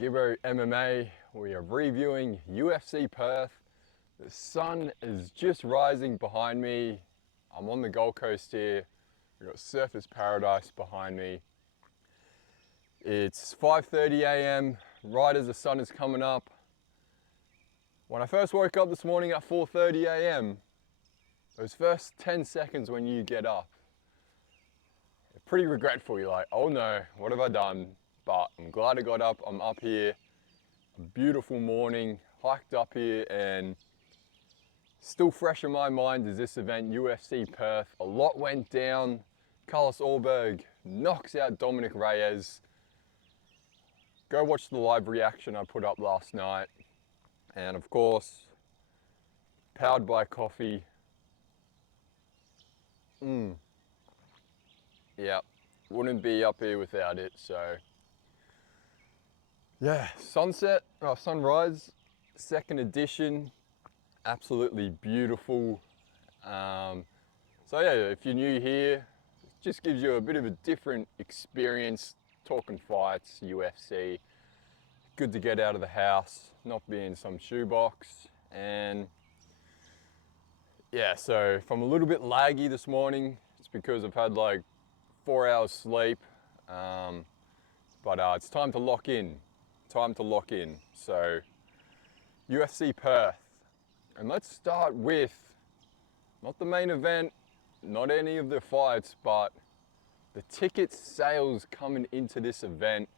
Gibbo MMA, we are reviewing UFC Perth. The sun is just rising behind me. I'm on the Gold Coast here. We've got Surfers Paradise behind me. It's 5:30 a.m. right as the sun is coming up. When I first woke up this morning at 4:30 a.m., those first 10 seconds when you get up, you're pretty regretful. You're like, oh no, what have I done? But I'm glad I got up. I'm up here. A beautiful morning, hiked up here, and still fresh in my mind is this event, UFC Perth. A lot went down. Ulberg knocks out Dominic Reyes. Go watch the live reaction I put up last night. And of course, powered by coffee. Yeah, wouldn't be up here without it. So yeah, sunrise, second edition, absolutely beautiful. So yeah, if you're new here, it just gives you a bit of a different experience talking fights, UFC. Good to get out of the house, not be in some shoebox. And yeah, so if I'm a little bit laggy this morning, it's because I've had like 4 hours sleep. But it's time to lock in. So UFC Perth. And let's start with not the main event, not any of the fights, but the ticket sales coming into this event.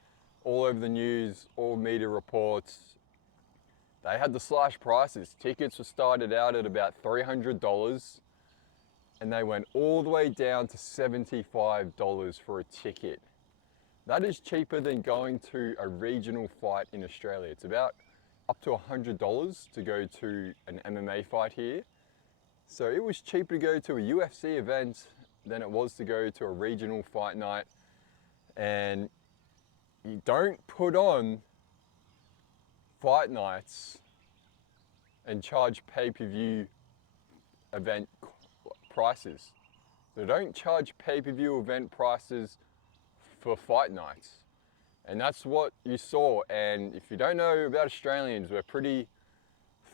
All over the news, all media reports. They had the slash prices. Tickets were started out at about $300 and they went all the way down to $75 for a ticket. That is cheaper than going to a regional fight in Australia. It's about up to $100 to go to an MMA fight here. So it was cheaper to go to a UFC event than it was to go to a regional fight night. And you don't put on fight nights and charge pay-per-view event prices. So don't charge pay-per-view event prices for fight nights. And that's what you saw. And if you don't know about Australians, we're pretty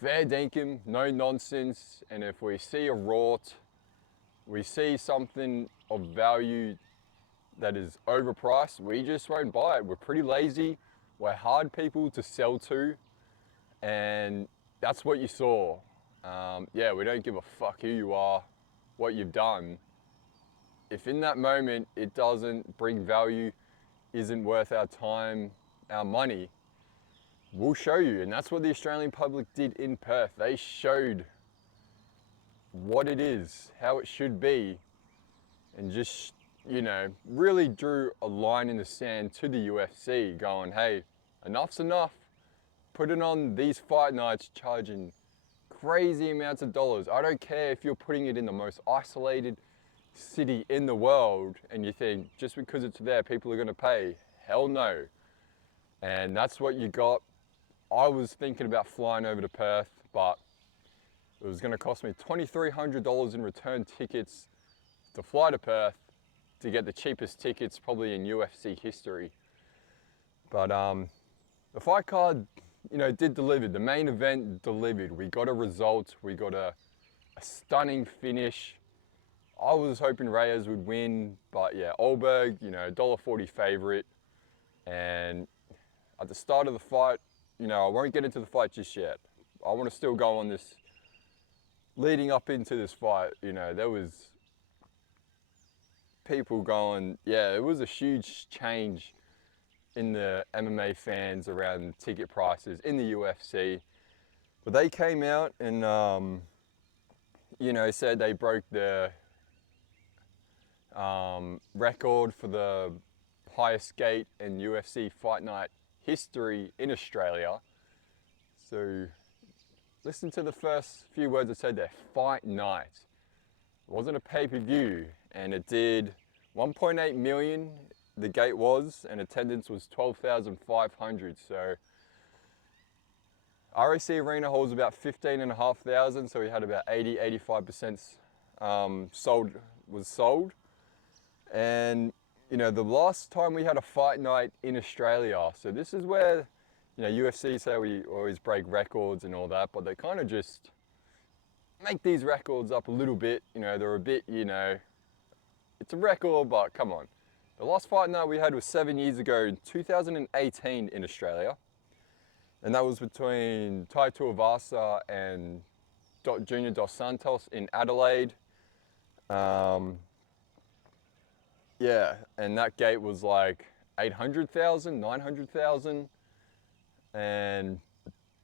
fair dinkum, no nonsense. And if we see a rort, we see something of value that is overpriced, we just won't buy it. We're pretty lazy. We're hard people to sell to. And that's what you saw. Yeah, we don't give a fuck who you are, what you've done. If in that moment it doesn't bring value, isn't worth our time, our money, we'll show you. And that's what the Australian public did in Perth. They showed what it is, how it should be, and just, you know, really drew a line in the sand to the UFC going, hey, enough's enough. Put it on these fight nights charging crazy amounts of dollars. I don't care if you're putting it in the most isolated city in the world and you think just because it's there, people are going to pay. Hell no. And that's what you got. I was thinking about flying over to Perth, but it was going to cost me $2,300 in return tickets to fly to Perth to get the cheapest tickets probably in UFC history. But the fight card, you know, did deliver. The main event delivered. We got a result. We got a stunning finish. I was hoping Reyes would win, but yeah, Ulberg, you know, $1.40 favorite. And at the start of the fight, you know, I won't get into the fight just yet. I want to still go on this. Leading up into this fight, you know, there was people going, yeah, it was a huge change in the MMA fans around ticket prices in the UFC. But they came out and, you know, said they broke the record for the highest gate in UFC fight night history in Australia. So listen to the first few words. It said there, fight night. It wasn't a pay-per-view, and it did 1.8 million, the gate was, and attendance was 12,500. So RAC Arena holds about 15,500, so we had about 85% sold. And you know, the last time we had a fight night in Australia, so this is where you know, UFC say we always break records and all that, but they kind of just make these records up a little bit. You know, they're a bit, you know, it's a record, but come on. The last fight night we had was 7 years ago in 2018 in Australia. And that was between Tai Tuivasa and Junior Dos Santos in Adelaide. Yeah, and that gate was like 800,000, 900,000. And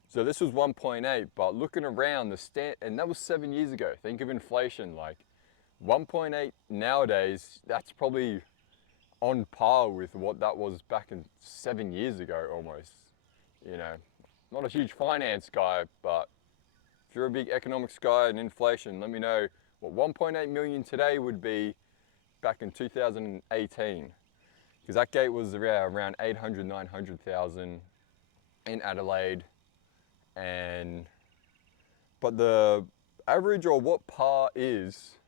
so this was 1.8, but looking around the stand, and that was 7 years ago. Think of inflation, like 1.8 nowadays, that's probably on par with what that was back in 7 years ago almost. You know, not a huge finance guy, but if you're a big economics guy and inflation, let me know what 1.8 million today would be back in 2018. Because that gate was around 800, 900,000 in Adelaide. But the average, or what par is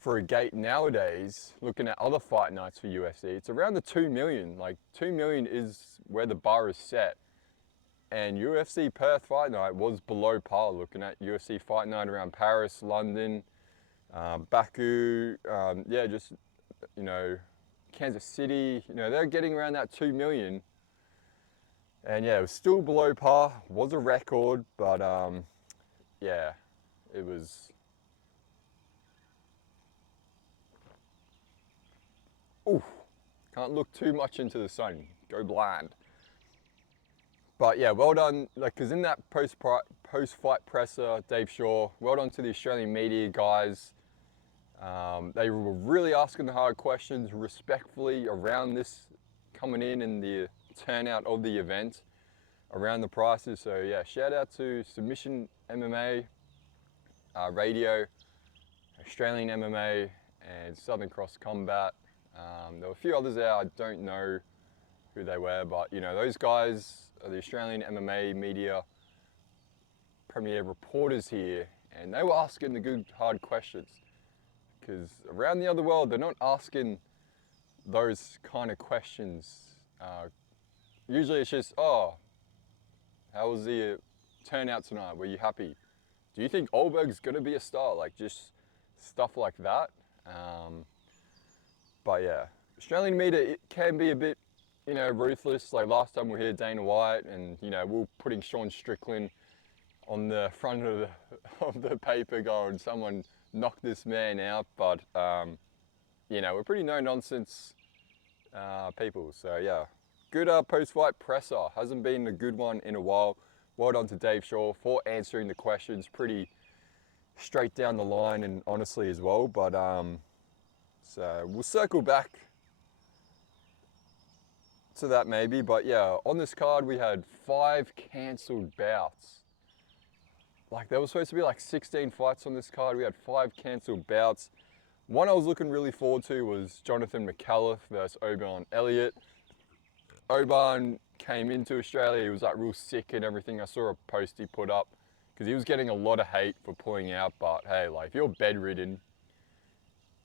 for a gate nowadays, looking at other fight nights for UFC, it's around the 2 million. Like 2 million is where the bar is set. And UFC Perth fight night was below par, looking at UFC fight night around Paris, London, Baku, yeah, just, you know, Kansas City, you know, they're getting around that 2 million. And yeah, it was still below par, was a record, but yeah, it was. Oof, can't look too much into the sun, go blind. But yeah, well done, like, because in that post-fight presser, Dave Shaw, well done to the Australian media guys. They were really asking the hard questions respectfully around this coming in and the turnout of the event, around the prices. So yeah, shout out to Submission MMA, Radio, Australian MMA, and Southern Cross Combat. There were a few others there, I don't know who they were, but you know, those guys are the Australian MMA media premier reporters here, and they were asking the good hard questions. Because around the other world, they're not asking those kind of questions. Usually it's just, oh, how was the turnout tonight? Were you happy? Do you think Ulberg's gonna be a star? Like, just stuff like that. But yeah, Australian media, it can be a bit, you know, ruthless. Like last time we were here, Dana White, and you know, we were putting Sean Strickland on the front of the paper going, someone knocked this man out. But you know, we're pretty no nonsense people. So yeah, good post-fight presser. Hasn't been a good one in a while. Well done to Dave Shaw for answering the questions pretty straight down the line and honestly as well. But so we'll circle back to that maybe. But yeah, on this card we had 5 cancelled bouts. Like, there was supposed to be like 16 fights on this card. We had 5 cancelled bouts. One I was looking really forward to was Jonathan McAuliffe versus Oban Elliott. Oban came into Australia, he was like real sick and everything. I saw a post he put up because he was getting a lot of hate for pulling out. But hey, like, if you're bedridden,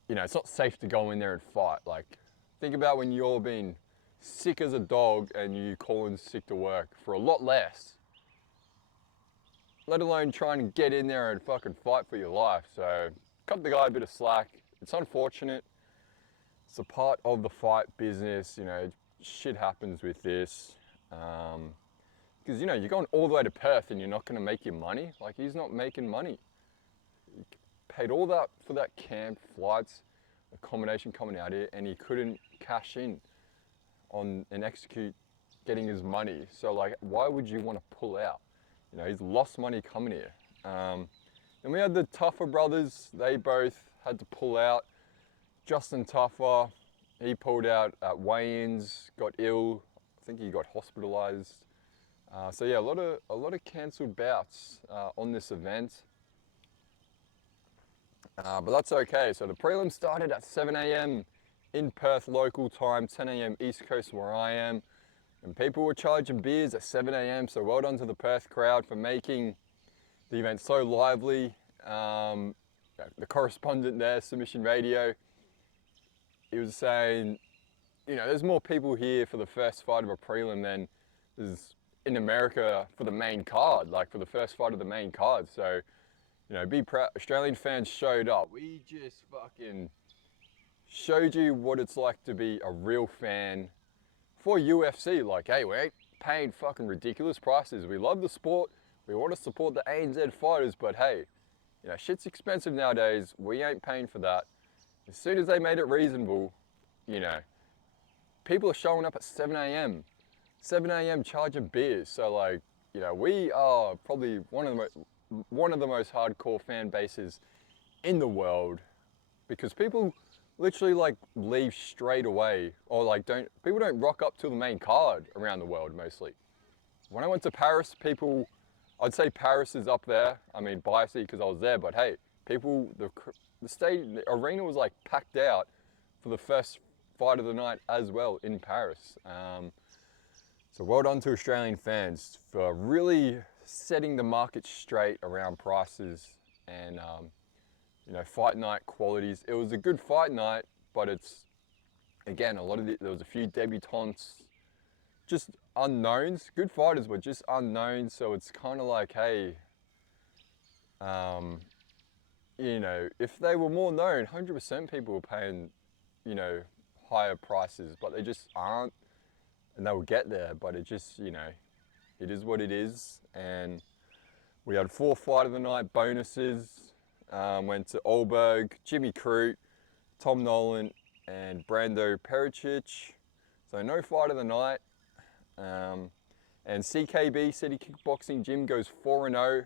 you know, it's not safe to go in there and fight. Like, think about when you're being sick as a dog and you call in sick to work for a lot less, let alone trying to get in there and fucking fight for your life. So cut the guy a bit of slack. It's unfortunate. It's a part of the fight business, you know, shit happens with this. Because, you know, you're going all the way to Perth and you're not going to make your money. Like, he's not making money. He paid all that for that camp, flights, accommodation coming out here, and he couldn't cash in on and execute getting his money. So, like, why would you want to pull out? You know, he's lost money coming here. Then we had the Tuffer brothers. They both had to pull out. Justin Tuffer, he pulled out at weigh-ins, got ill. I think he got hospitalized. So yeah, a lot of cancelled bouts on this event. But that's okay. So the prelim started at 7 a.m. in Perth local time, 10 a.m. East Coast where I am. And people were charging beers at 7 a.m. So well done to the Perth crowd for making the event so lively. The correspondent there, Submission Radio, he was saying, you know, there's more people here for the first fight of a prelim than there's in America for the main card, like for the first fight of the main card. So, you know, be proud. Australian fans showed up. We just fucking showed you what it's like to be a real fan for UFC. Like, hey, we ain't paying fucking ridiculous prices. We love the sport. We want to support the ANZ fighters, but hey, you know, shit's expensive nowadays. We ain't paying for that. As soon as they made it reasonable, you know, people are showing up at 7 a.m. 7 a.m. charging beers. So like, you know, we are probably one of the most hardcore fan bases in the world, because people literally like leave straight away, or like people don't rock up to the main card around the world mostly. When I went to Paris, I'd say Paris is up there. I mean, biased because I was there, but hey, the arena was like packed out for the first fight of the night as well in Paris. So well done to Australian fans for really setting the market straight around prices and you know, fight night qualities. It was a good fight night, but it's, again, there was a few debutantes, just unknowns. Good fighters, but just unknowns. So it's kind of like, hey, you know, if they were more known, 100% people were paying, you know, higher prices, but they just aren't, and they will get there. But it just, you know, it is what it is. And we had 4 fight of the night bonuses. Went to Ulberg, Jimmy Crute, Tom Nolan, and Brando Pericic. So no fight of the night. And CKB, City Kickboxing Gym, goes 4-0.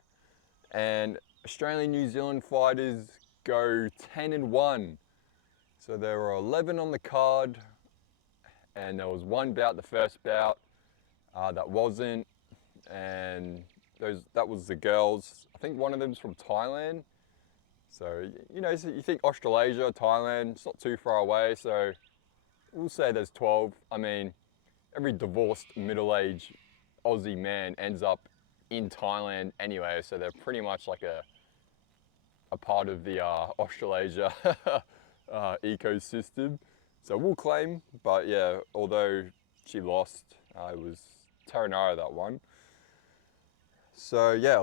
And Australian New Zealand fighters go 10-1. So there were 11 on the card, and there was one bout, the first bout, that wasn't. And that was the girls. I think one of them's from Thailand. So, you know, you think Australasia, Thailand, it's not too far away, so we'll say there's 12. I mean, every divorced middle-aged Aussie man ends up in Thailand anyway, so they're pretty much like a part of the Australasia ecosystem. So we'll claim, but yeah, although she lost, it was Taranara that won. So yeah,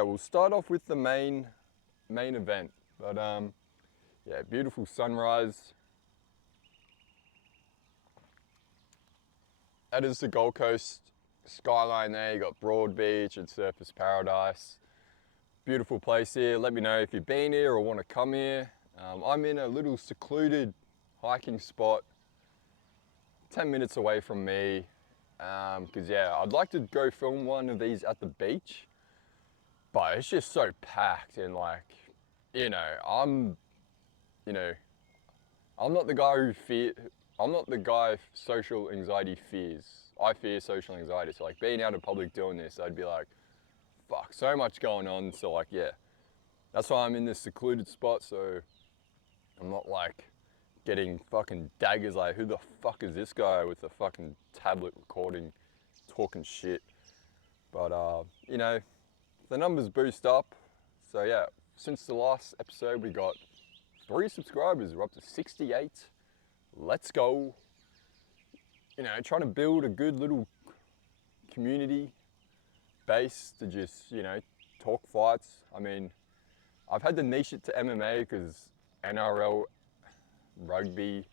we'll start off with the main event. But yeah, beautiful sunrise. That is the Gold Coast skyline there. You got Broad Beach and Surfers Paradise. Beautiful place here. Let me know if you've been here or want to come here. I'm in a little secluded hiking spot 10 minutes away from me. Because yeah, I'd like to go film one of these at the beach, but it's just so packed. And like, you know, I'm not the guy I'm not the guy social anxiety fears. I fear social anxiety. So like being out in public doing this, I'd be like, fuck, so much going on. So like, yeah, that's why I'm in this secluded spot. So I'm not like getting fucking daggers like, who the fuck is this guy with a fucking tablet recording, talking shit. But you know, the numbers boost up. So yeah, since the last episode we got 3 subscribers. We're up to 68. Let's go. You know, trying to build a good little community base to just, you know, talk fights. I mean, I've had to niche it to MMA because NRL, rugby,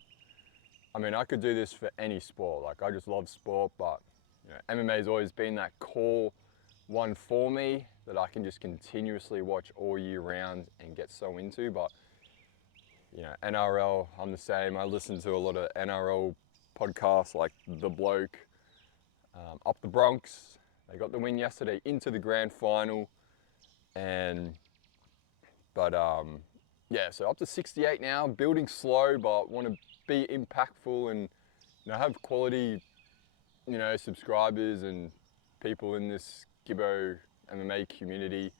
I mean, I could do this for any sport. Like, I just love sport, but you know, MMA's always been that core one for me that I can just continuously watch all year round and get so into. But you know, NRL, I'm the same. I listen to a lot of NRL podcasts like The Bloke, Up the Bronx. They got the win yesterday into the grand final. But yeah, so up to 68 now, building slow, but want to be impactful and, you know, have quality, you know, subscribers and people in this Gibbo MMA community.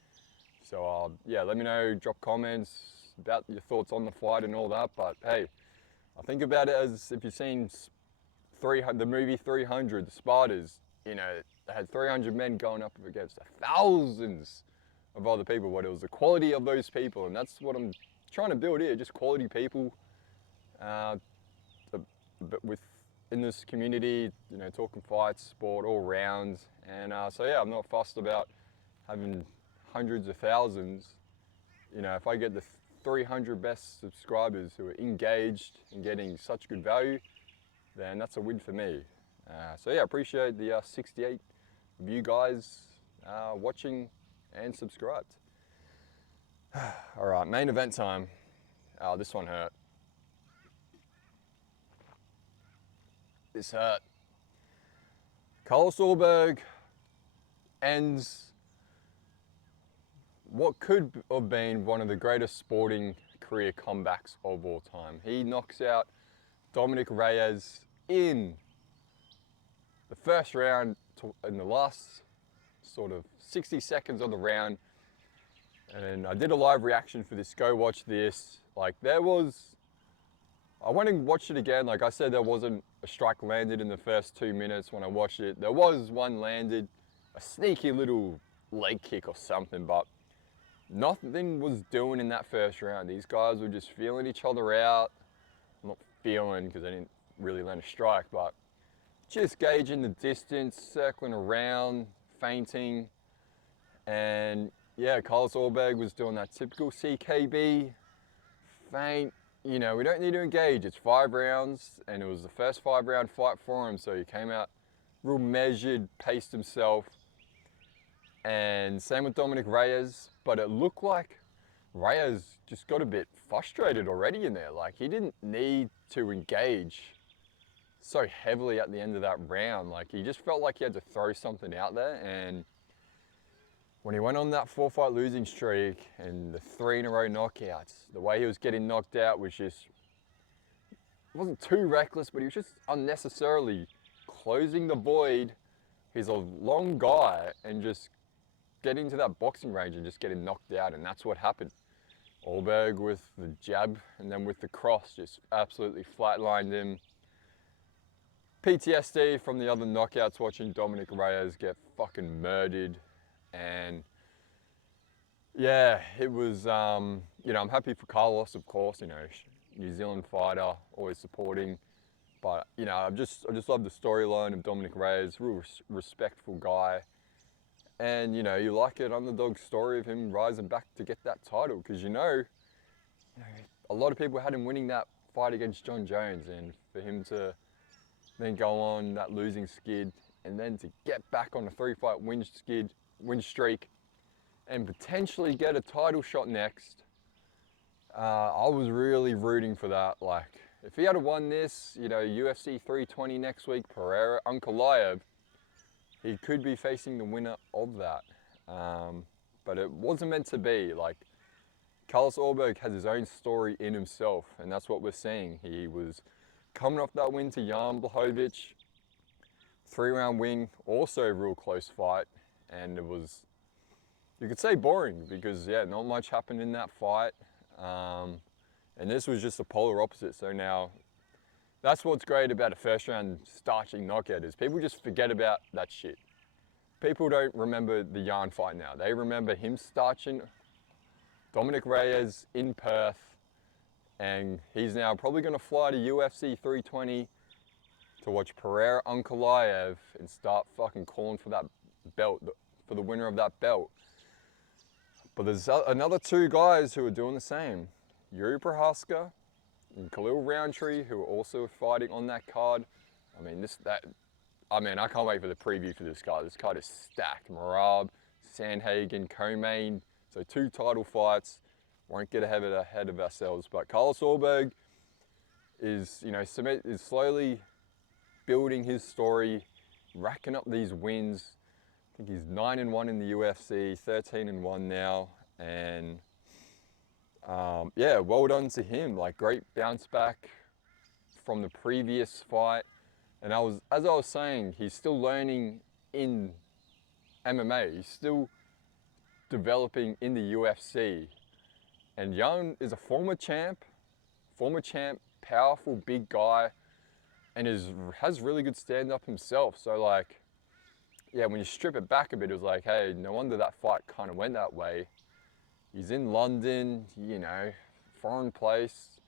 So yeah, let me know, drop comments about your thoughts on the fight and all that. But hey, I think about it as if you've seen the movie 300, the Spartans, you know, they had 300 men going up against thousands of other people, but it was the quality of those people, and that's what I'm trying to build here, just quality people, but with in this community, you know, talking fights, sport, all rounds. And so yeah, I'm not fussed about having hundreds of thousands. You know, if I get the 300 best subscribers who are engaged and getting such good value, then that's a win for me. So yeah, appreciate the 68 of you guys watching and subscribed. All right, main event time. Oh, this one hurt. This hurt. Carlos Ulberg ends what could have been one of the greatest sporting career comebacks of all time. He knocks out Dominic Reyes in the first round, in the last sort of 60 seconds of the round. And I did a live reaction for this. Go watch this. Like, I went and watched it again. Like I said, there wasn't a strike landed in the first 2 minutes when I watched it. There was one landed, a sneaky little leg kick or something, but nothing was doing in that first round. These guys were just feeling each other out. Not feeling because they didn't really land a strike, but just gauging the distance, circling around, feinting. And yeah, Carlos Ulberg was doing that typical CKB feint. You know, we don't need to engage. It's 5 rounds, and it was the first 5-round fight for him, so he came out real measured, paced himself. And same with Dominic Reyes, but it looked like Reyes just got a bit frustrated already in there. Like, he didn't need to engage so heavily at the end of that round. Like, he just felt like he had to throw something out there. And when he went on that 4-fight losing streak and the 3-in-a-row knockouts, the way he was getting knocked out was just, it wasn't too reckless, but he was just unnecessarily closing the void. He's a long guy, and just getting to that boxing range and just getting knocked out, and that's what happened. Ulberg with the jab and then with the cross just absolutely flatlined him. PTSD from the other knockouts, watching Dominic Reyes get fucking murdered. And yeah, it was, you know, I'm happy for Carlos, of course, you know, New Zealand fighter, always supporting. But, you know, I just love the storyline of Dominic Reyes, real respectful guy. And, you know, you like an underdog story of him rising back to get that title, because you know, a lot of people had him winning that fight against John Jones, and for him to then go on that losing skid and then to get back on a 3-fight win streak and potentially get a title shot next, I was really rooting for that. Like, if he had won this, you know, UFC 320 next week, Pereira Ankalaev, he could be facing the winner of that. But it wasn't meant to be. Like, Carlos Ulberg has his own story in himself, and that's what we're seeing. He was coming off that win to Jan Blachowicz, 3-round win, also a real close fight, and it was, you could say, boring, because yeah, not much happened in that fight. And this was just the polar opposite. So now, that's what's great about a first round starching knockout, is people just forget about that shit. People don't remember the Jan fight now. They remember him starching Dominic Reyes in Perth, and he's now probably going to fly to UFC 320 to watch Pereira Ankalaev and start fucking calling for that belt, for the winner of that belt. But there's another 2 guys who are doing the same. Yuri Prohaska and Khalil Roundtree, who are also fighting on that card. I mean, I can't wait for the preview for this card. This card is stacked. Marab, Sandhagen, co-main. So 2 title fights. Won't get ahead of ourselves. But Carlos Ulberg is, you know, is slowly building his story, racking up these wins. I think he's 9-1 in the UFC, 13-1 now. And yeah, well done to him. Like, great bounce back from the previous fight. And as I was saying, he's still learning in MMA. He's still developing in the UFC. And Jan is a former champ, powerful, big guy, and has really good stand-up himself. So, like, yeah, when you strip it back a bit, it was like, hey, no wonder that fight kind of went that way. He's in London, you know, foreign place.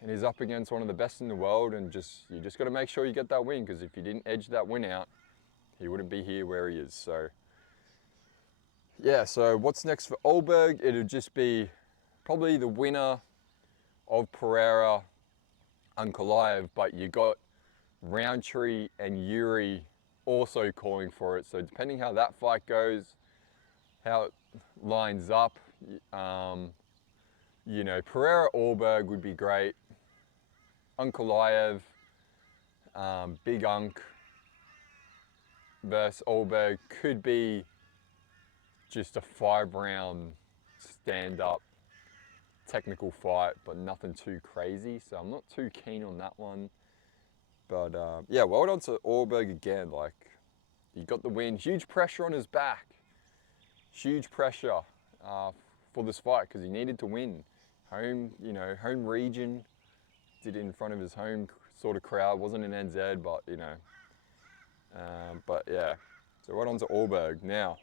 and he's up against one of the best in the world, and you just got to make sure you get that win, because if you didn't edge that win out, he wouldn't be here where he is. So yeah, so what's next for Ulberg? It'll just be probably the winner of Pereira Ankalaev, but you got Roundtree and Yuri also calling for it. So depending how that fight goes, how it lines up, you know, Pereira Ulberg would be great. Ankalaev, Big Unk versus Ulberg could be just a 5-round stand-up technical fight, but nothing too crazy. So I'm not too keen on that one. But yeah, well done to Ulberg again. Like, he got the win. Huge pressure on his back. Huge pressure for this fight, because he needed to win. Home, you know, home region. Did it in front of his home sort of crowd. Wasn't in NZ, but you know. But yeah, so right on to Ulberg. Now,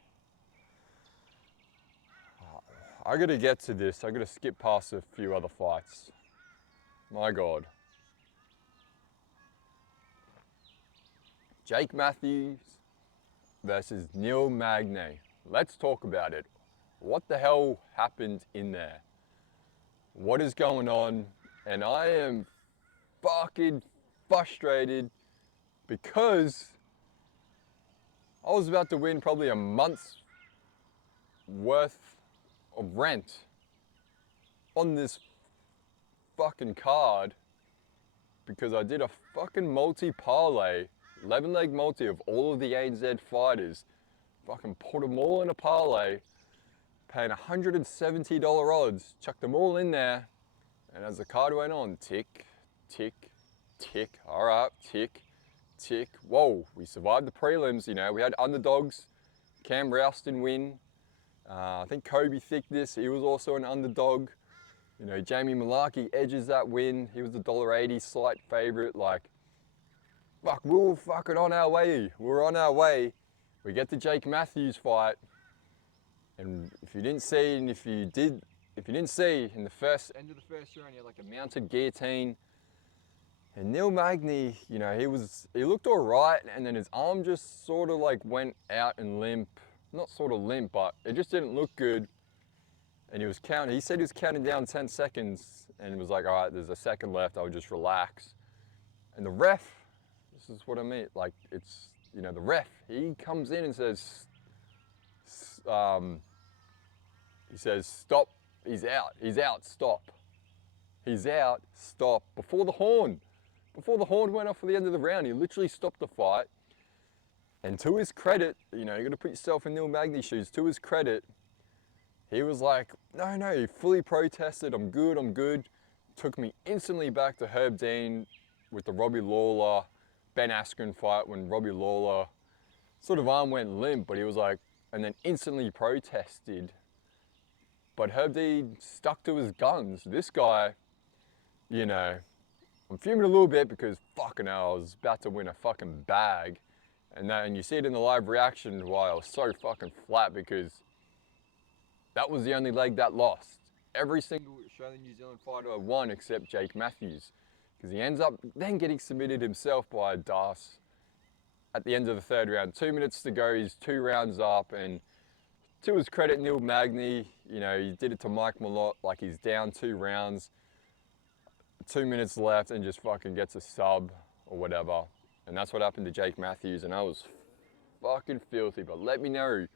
I got to get to this. I got to skip past a few other fights. My God. Jake Matthews versus Neil Magny. Let's talk about it. What the hell happened in there? What is going on? And I am fucking frustrated because I was about to win probably a month's worth of rent on this fucking card, because I did a fucking multi-parlay, 11-leg multi of all of the ANZ fighters. Fucking put them all in a parlay, paying $170 odds, chucked them all in there, and as the card went on, tick, tick, tick, all right, tick, tick. Whoa, we survived the prelims, you know, we had underdogs. Cam Rouston win. I think Kobe Thickness, he was also an underdog. You know, Jamie Malarkey edges that win. He was the $1.80 slight favorite. Like, fuck, we were fucking on our way. We were on our way. We get the Jake Matthews fight. And if you didn't see, and if you didn't see, in the end of the first round, he had like a mounted guillotine. And Neil Magny, you know, he looked all right, and then his arm just sort of like went out and limp. Not sort of limp, but it just didn't look good. And he said he was counting down 10 seconds, and he was like, all right, there's a second left, I'll just relax. And the ref, this is what I mean, like, it's, you know, the ref, he comes in and says, stop, he's out, stop. He's out, stop, before the horn went off for the end of the round. He literally stopped the fight. And to his credit, you know, you got to put yourself in Neil Magny's shoes. To his credit, he was like, no, he fully protested. I'm good. Took me instantly back to Herb Dean with the Robbie Lawler, Ben Askren fight, when Robbie Lawler sort of arm went limp, but he was like, and then instantly protested. But Herb Dean stuck to his guns. This guy, you know, I'm fuming a little bit because fucking hell, I was about to win a fucking bag. And you see it in the live reaction why I was so fucking flat, because that was the only leg that lost. Every single Australian New Zealand fighter won except Jake Matthews, because he ends up then getting submitted himself by Das at the end of the third round. 2 minutes to go, he's 2 rounds up, and to his credit, Neil Magny, you know, he did it to Mike Malott, like he's down 2 rounds, 2 minutes left, and just fucking gets a sub or whatever. And that's what happened to Jake Matthews, and I was fucking filthy. But let me know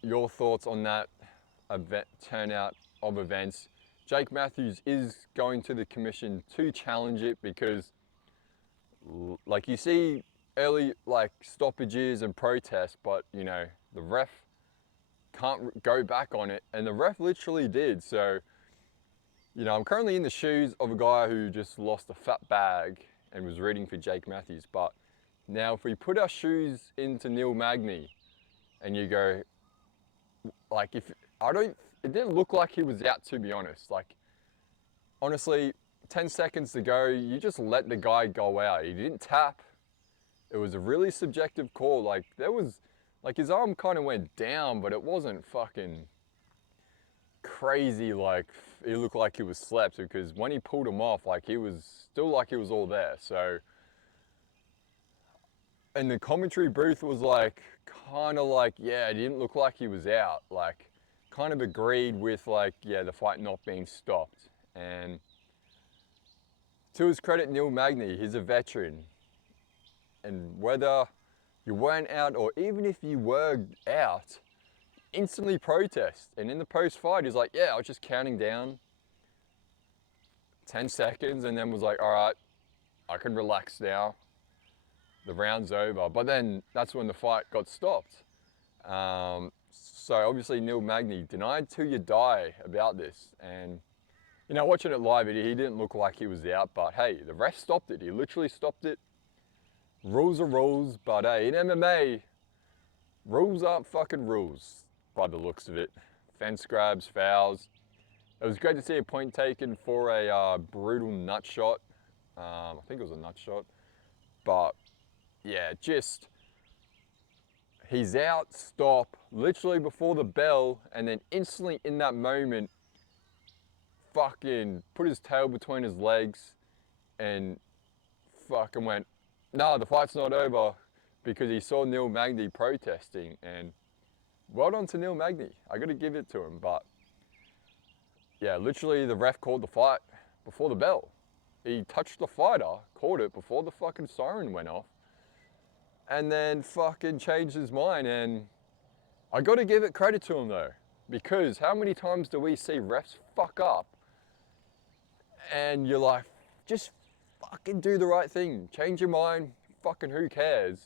your thoughts on that turnout of events. Jake Matthews is going to the commission to challenge it, because like you see early like stoppages and protests, but you know, the ref can't go back on it, and the ref literally did. So, you know, I'm currently in the shoes of a guy who just lost a fat bag and was rooting for Jake Matthews. But now if we put our shoes into Neil Magny, and you go, like, it didn't look like he was out, to be honest. Like, honestly, 10 seconds to go, you just let the guy go out. He didn't tap. It was a really subjective call. Like, his arm kind of went down, but it wasn't fucking, crazy, like it looked like he was slept, because when he pulled him off, like he was still like he was all there. So, and the commentary booth was like, kind of like, yeah, it didn't look like he was out. Like, kind of agreed with like, yeah, the fight not being stopped. And to his credit, Neil Magny, he's a veteran. And whether you weren't out or even if you were out, instantly protest. And in the post-fight, he's like, yeah, I was just counting down 10 seconds and then was like, all right, I can relax now. The round's over. But then that's when the fight got stopped. So obviously Neil Magny denied till you die about this. And, you know, watching it live, he didn't look like he was out. But hey, the ref stopped it. He literally stopped it. Rules are rules. But hey, in MMA, rules aren't fucking rules by the looks of it. Fence grabs, fouls. It was great to see a point taken for a brutal nut shot. I think it was a nut shot. But yeah, just he's out, stop, literally before the bell, and then instantly in that moment, fucking put his tail between his legs and fucking went, no, the fight's not over, because he saw Neil Magny protesting. And well done to Neil Magny. I got to give it to him. But yeah, literally the ref called the fight before the bell. He touched the fighter, called it before the fucking siren went off, and then fucking changed his mind. And I got to give it credit to him though, because how many times do we see refs fuck up and you're like, just fucking do the right thing, change your mind, fucking who cares?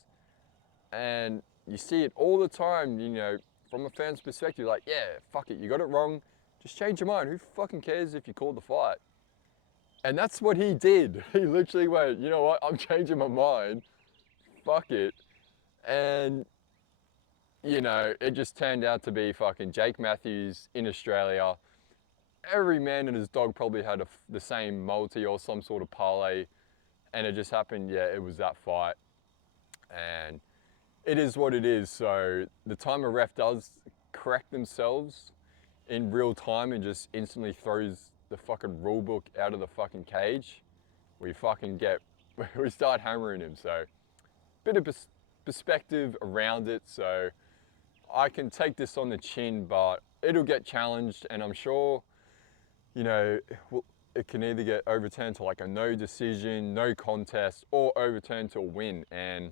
And you see it all the time, you know, from a fan's perspective, like, yeah, fuck it, you got it wrong, just change your mind. Who fucking cares if you called the fight? And that's what he did. He literally went, you know what, I'm changing my mind, fuck it. And, you know, it just turned out to be fucking Jake Matthews in Australia. Every man and his dog probably had the same multi or some sort of parlay. And it just happened, yeah, it was that fight. And it is what it is. So the time a ref does correct themselves in real time and just instantly throws the fucking rule book out of the fucking cage, we start hammering him. So bit of perspective around it. So I can take this on the chin, but it'll get challenged, and I'm sure, you know, it can either get overturned to like a no decision, no contest, or overturned to a win. And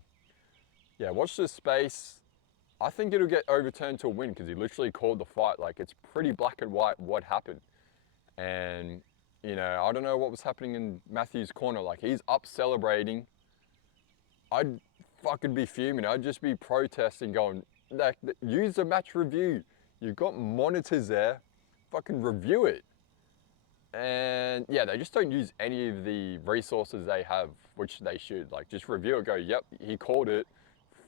yeah, watch this space. I think it'll get overturned to a win because he literally called the fight. Like, it's pretty black and white what happened. And, you know, I don't know what was happening in Matthews' corner. Like, he's up celebrating. I'd fucking be fuming. I'd just be protesting, going, like, use the match review. You've got monitors there. Fucking review it. And yeah, they just don't use any of the resources they have, which they should. Like, just review it, go, yep, he called it,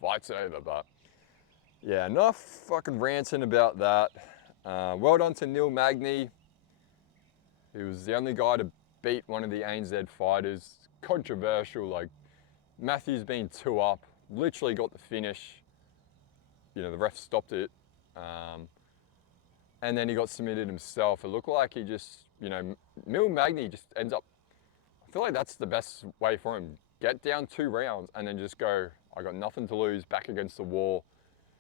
fight's over. But yeah, enough fucking ranting about that. Well done to Neil Magny. He was the only guy to beat one of the ANZ fighters. Controversial, like Matthews being 2 up, literally got the finish. You know, the ref stopped it. And then he got submitted himself. It looked like he just, you know, Neil Magny just ends up, I feel like that's the best way for him. Get down 2 rounds and then just go, I got nothing to lose, back against the wall.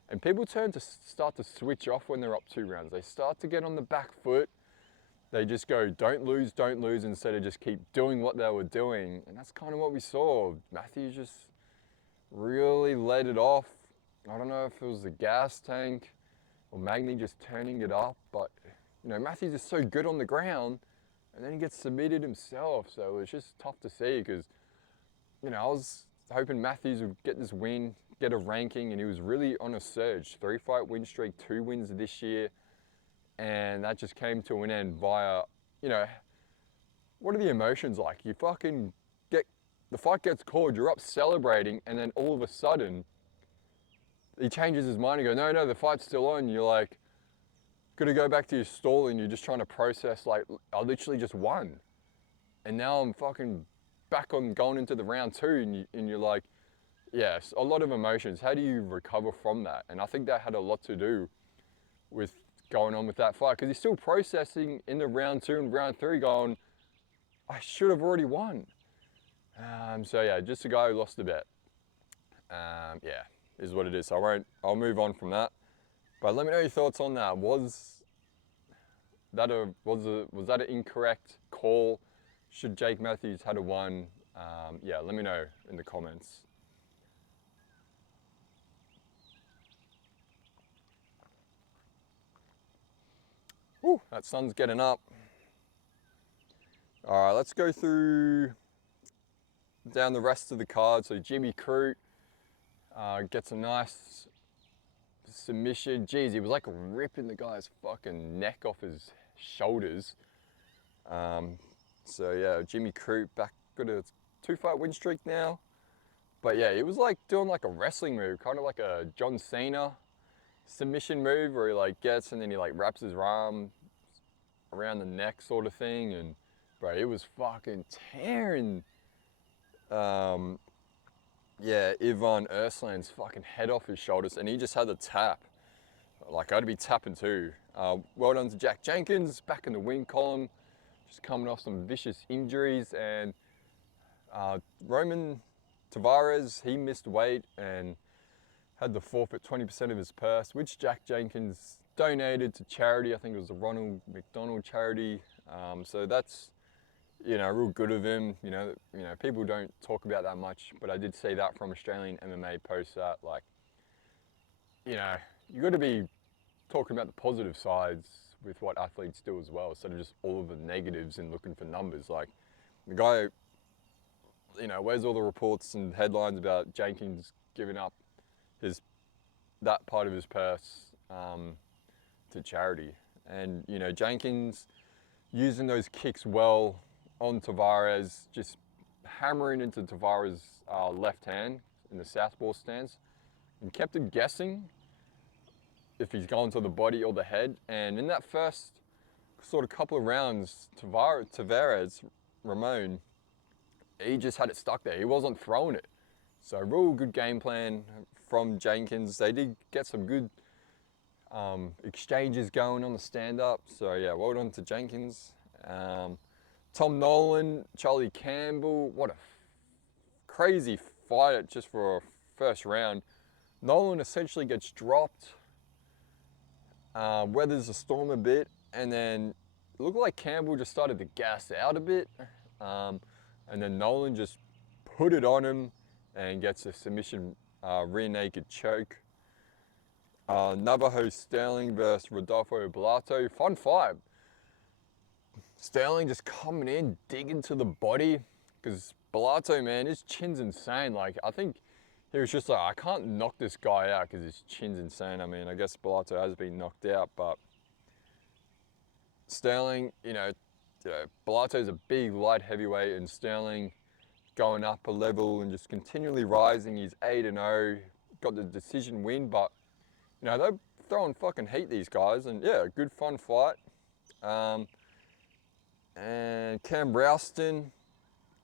And people start to switch off when they're up 2 rounds. They start to get on the back foot. They just go, don't lose, instead of just keep doing what they were doing. And that's kind of what we saw. Matthews just really let it off. I don't know if it was the gas tank or Magny just turning it up, but you know, Matthews is so good on the ground, and then he gets submitted himself. So it's just tough to see, because, you know, I was hoping Matthews would get this win, get a ranking, and he was really on a surge. 3-fight win streak, 2 wins this year, and that just came to an end via, you know, what are the emotions like? You fucking the fight gets called, you're up celebrating, and then all of a sudden, he changes his mind and go, no, the fight's still on. You're like, gotta go back to your stall, and you're just trying to process, like, I literally just won. And now I'm fucking back on going into the round 2, and you're like, yes, a lot of emotions. How do you recover from that? And I think that had a lot to do with going on with that fight, because he's still processing in the round 2 and round 3 going, I should have already won. So yeah, just a guy who lost a bet. Yeah, is what it is. So I'll move on from that. But let me know your thoughts on that. Was that an incorrect call? Should Jake Matthews had a won? Yeah, let me know in the comments. Whew, that sun's getting up. All right, let's go through down the rest of the card. So Jimmy Crute gets a nice submission. Jeez, he was like ripping the guy's fucking neck off his shoulders. So yeah, Jimmy Crute back, got a 2-fight win streak now. But yeah, it was like doing like a wrestling move, kind of like a John Cena submission move where he like gets and then he like wraps his arm around the neck sort of thing. And bro, it was fucking tearing yeah, Ivan Ersland's fucking head off his shoulders, and he just had the tap. Like, I'd be tapping too. Well done to Jack Jenkins, back in the win column, just coming off some vicious injuries. And Roman Tavares, he missed weight and had to forfeit 20% of his purse, which Jack Jenkins donated to charity. I think it was the Ronald McDonald charity. So that's, you know, real good of him. You know, people don't talk about that much, but I did see that from Australian MMA post that, like, you know, you got to be talking about the positive sides with what athletes do as well, instead of just all of the negatives and looking for numbers. Like, the guy, you know, where's all the reports and headlines about Jenkins giving up that part of his purse to charity? And, you know, Jenkins using those kicks well on Tavares, just hammering into Tavares' left hand in the southpaw stance, and kept him guessing if he's going to the body or the head. And in that first sort of couple of rounds, Tavares, Ramon, he just had it stuck there. He wasn't throwing it. So real good game plan from Jenkins. They did get some good exchanges going on the stand-up. So yeah, well done to Jenkins. Tom Nolan, Charlie Campbell, what a crazy fight just for a first round. Nolan essentially gets dropped, weathers the storm a bit, and then it looked like Campbell just started to gas out a bit. And then Nolan just put it on him and gets a submission rear naked choke. Navajo Sterling versus Rodolfo Bellato, fun fight. Sterling just coming in, digging to the body, because Bellato, man, his chin's insane. Like, I think he was just like, I can't knock this guy out because his chin's insane. I mean, I guess Bellato has been knocked out, but Sterling, you know, Bellato's a big light heavyweight, and Sterling going up a level and just continually rising. He's 8-0, got the decision win, but, you know, they're throwing fucking heat, these guys, and yeah, good fun fight. And Cam Rouston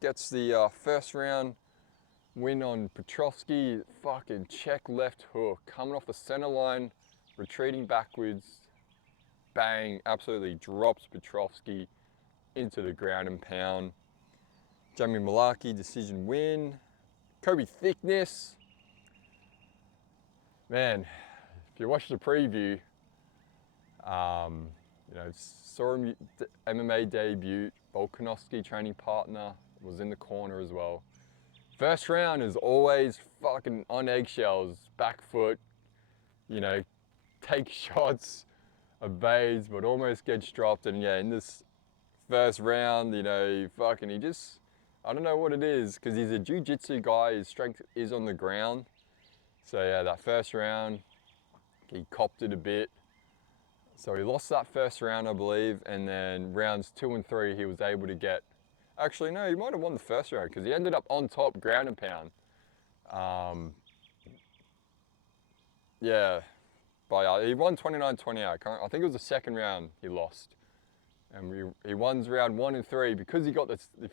gets the first round win on Petrovsky. Fucking check left hook, coming off the center line, retreating backwards, bang, absolutely drops Petrovsky into the ground and pound. Jamie Malaki, decision win. Kobe Thickness, man, if you watch the preview, you know, saw him MMA debut. Volkanovski training partner was in the corner as well. First round is always fucking on eggshells, back foot, you know, take shots, evades, but almost gets dropped. And yeah, in this first round, you know, he just, I don't know what it is, because he's a jiu-jitsu guy, his strength is on the ground. So yeah, that first round, he copped it a bit. So he lost that first round, I believe, and then rounds 2 and 3, he was able to get, actually no, he might have won the first round, because he ended up on top, ground and pound. Yeah, but he won 29-28. I think it was the second round he lost. And he won round 1 and 3 because he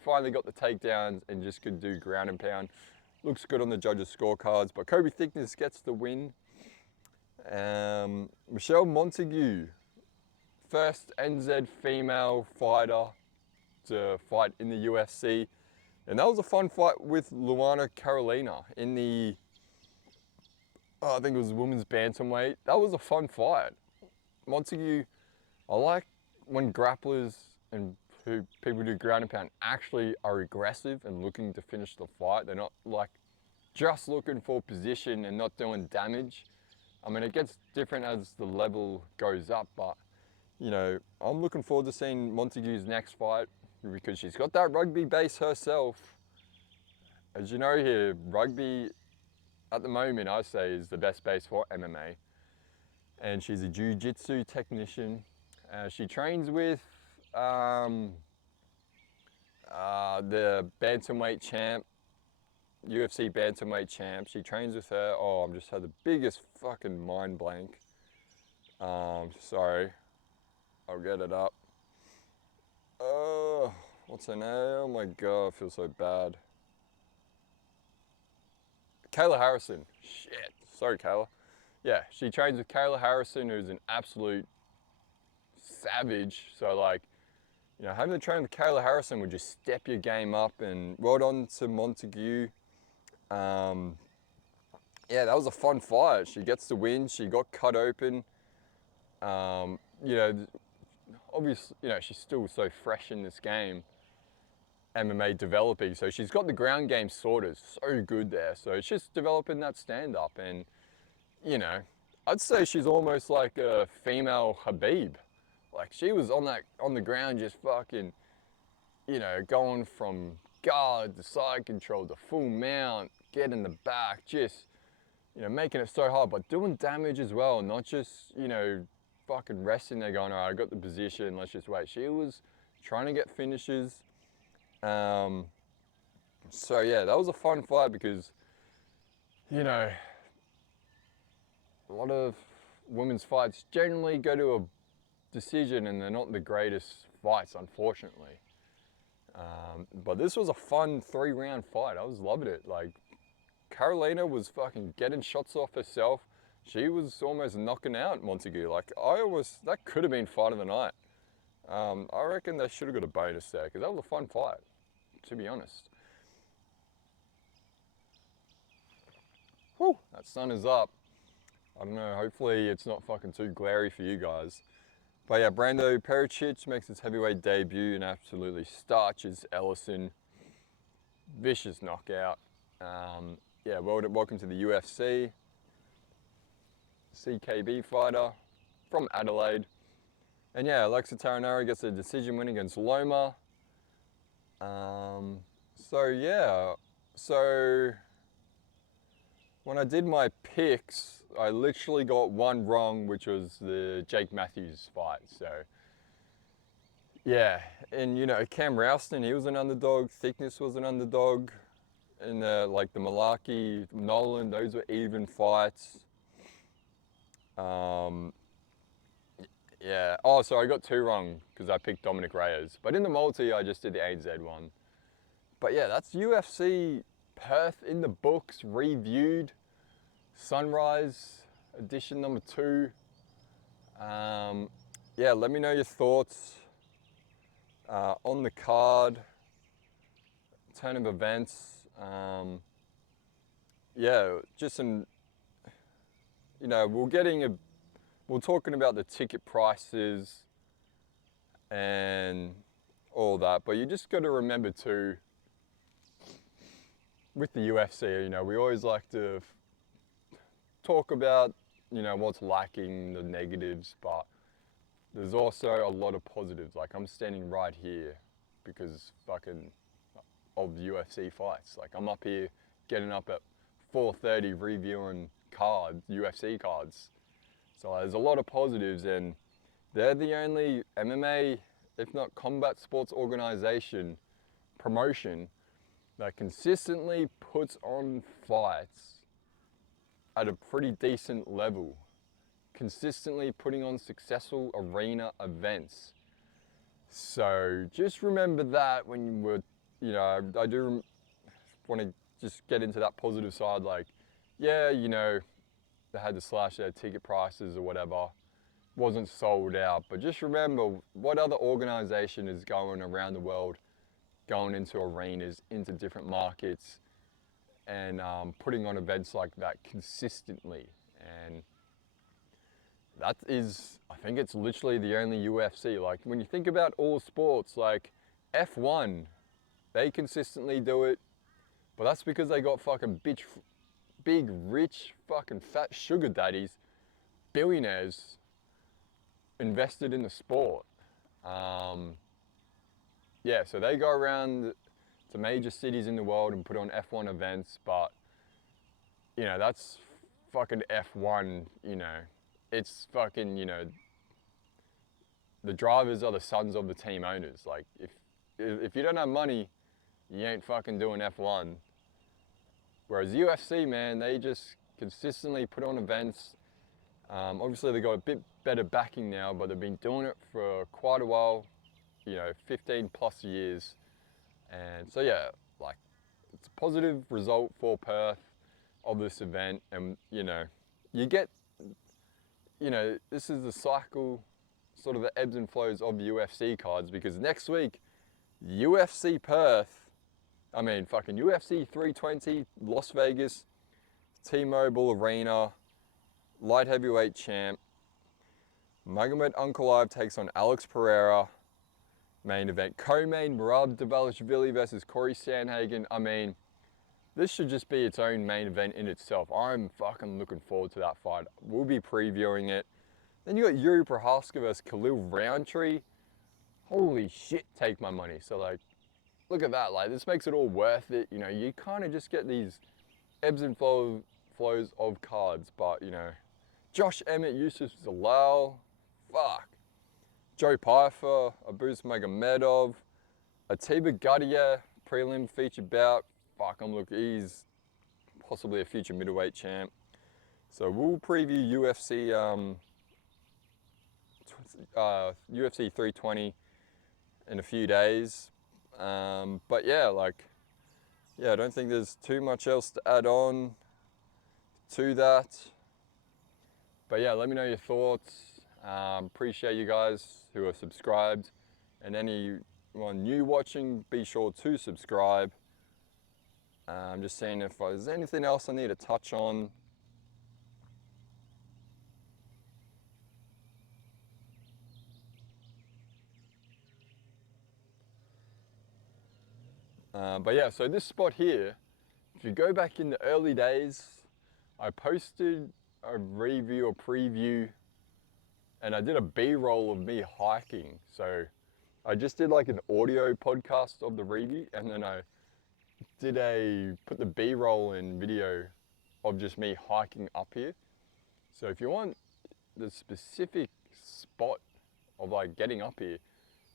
finally got the takedowns and just could do ground and pound. Looks good on the judges' scorecards, but Kobe Thickness gets the win. Michelle Montague first NZ female fighter to fight in the UFC. And that was a fun fight with Luana Carolina in the, I think it was women's bantamweight. That was a fun fight. Montague, I like when grapplers and who people do ground and pound actually are aggressive and looking to finish the fight. They're not like just looking for position and not doing damage. I mean, it gets different as the level goes up, but you know, I'm looking forward to seeing Montague's next fight because she's got that rugby base herself. As you know here, rugby at the moment, I say, is the best base for MMA. And she's a jiu-jitsu technician. She trains with the bantamweight champ, UFC bantamweight champ. She trains with her. Oh, I've just had the biggest fucking mind blank. Sorry, I'll get it up. Oh, what's her name? Oh my God, I feel so bad. Kayla Harrison. Shit. Sorry, Kayla. Yeah, she trains with Kayla Harrison, who's an absolute savage. So like, you know, having to train with Kayla Harrison would just step your game up. And well done to Montague. Yeah, that was a fun fight. She gets the win. She got cut open. You know, obviously, you know, she's still so fresh in this game, MMA developing. So she's got the ground game sorted, so good there. So it's just developing that stand up. And, you know, I'd say she's almost like a female Habib. Like she was on the ground just fucking, you know, going from guard to side control to full mount, get in the back, just, you know, making it so hard, but doing damage as well, not just, you know, fucking resting there going, all right, I got the position, let's just wait. She was trying to get finishes. So yeah, that was a fun fight because, you know, a lot of women's fights generally go to a decision and they're not the greatest fights, unfortunately. But this was a fun 3-round fight. I was loving it. Like, Carolina was fucking getting shots off herself. She was almost knocking out Montague. Like, that could have been fight of the night. I reckon they should have got a bonus there because that was a fun fight, to be honest. Whew, that sun is up. I don't know, hopefully it's not fucking too glary for you guys. But yeah, Brando Pericic makes his heavyweight debut and absolutely starches Ellison. Vicious knockout. Yeah, welcome to the UFC. CKB fighter from Adelaide. And yeah, Alexa Taranari gets a decision win against Loma. So when I did my picks, I literally got one wrong, which was the Jake Matthews fight. So yeah, and you know, Cam Rouston, he was an underdog. Thickness was an underdog. And like the Malarkey, Nolan, those were even fights. Yeah. Oh, so I got 2 wrong because I picked Dominic Reyes. But in the multi, I just did the ANZ one. But yeah, that's UFC Perth in the books, reviewed. Sunrise edition number 2. Yeah, let me know your thoughts on the card, turn of events. Yeah, just some, you know, we're talking about the ticket prices and all that, but you just got to remember too, with the UFC, you know, we always like to talk about, you know, what's lacking, the negatives, but there's also a lot of positives. Like I'm standing right here because fucking of UFC fights. Like I'm up here getting up at 4:30 reviewing cards, UFC cards. So there's a lot of positives, and they're the only MMA, if not combat sports organization, promotion that consistently puts on fights at a pretty decent level, consistently putting on successful arena events. So just remember that when we're, you know, I do want to just get into that positive side. Like, yeah, you know, they had to slash their ticket prices or whatever. wasn't sold out. But just remember, what other organization is going around the world, going into arenas, into different markets, and putting on events like that consistently? And that is, I think it's literally the only UFC. Like when you think about all sports, like F1, they consistently do it, but that's because they got fucking big, rich, fucking fat sugar daddies, billionaires invested in the sport. Yeah, so they go around to major cities in the world and put on F1 events, but you know, that's fucking F1, you know. It's fucking, you know, the drivers are the sons of the team owners. Like if you don't have money, you ain't fucking doing F1. Whereas UFC, man, they just consistently put on events. Obviously they got a bit better backing now, but they've been doing it for quite a while, you know, 15 plus years. And so yeah, like it's a positive result for Perth of this event. And you know, you get, you know, this is the cycle, sort of the ebbs and flows of UFC cards, because next week, UFC Perth, I mean fucking UFC 320, Las Vegas, T-Mobile Arena, light heavyweight champ, Magomed Ankalaev takes on Alex Pereira. Main event, co-main, Merab Dvalishvili versus Corey Sandhagen. I mean, this should just be its own main event in itself. I'm fucking looking forward to that fight. We'll be previewing it. Then you got Yuri Prohaska versus Khalil Roundtree. Holy shit, take my money. So like, look at that. Like, this makes it all worth it. You know, you kind of just get these ebbs and flows of cards. But you know, Josh Emmett, Yusuf Zalal, fuck. Joe Pyfer, Abuz Magomedov, Atiba Gutierrez, prelim featured bout. Fuck, he's possibly a future middleweight champ. So we'll preview UFC 320 in a few days. But yeah, I don't think there's too much else to add on to that. But yeah, let me know your thoughts. Appreciate you guys who are subscribed, and anyone new watching, be sure to subscribe. I'm just seeing if there's anything else I need to touch on. But yeah, so this spot here, if you go back in the early days, I posted a review or preview, and I did a B-roll of me hiking. So I just did like an audio podcast of the review, and then I put the B-roll in video of just me hiking up here. So if you want the specific spot of like getting up here,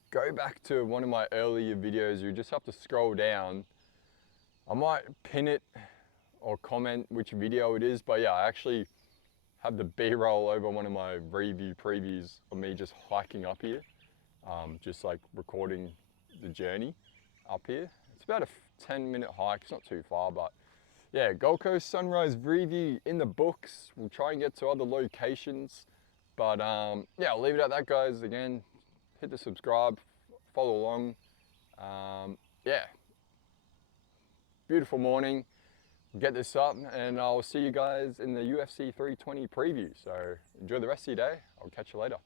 go back to one of my earlier videos. You just have to scroll down. I might pin it or comment which video it is, but yeah, I actually have the B-roll over one of my review previews of me just hiking up here, just like recording the journey up here. It's about a 10-minute hike. It's not too far, but yeah, Gold Coast Sunrise review in the books. We'll try and get to other locations, but yeah, I'll leave it at that, guys. Again, hit the subscribe, follow along. Yeah, beautiful morning. Get this up, and I'll see you guys in the UFC 320 preview. So enjoy the rest of your day. I'll catch you later.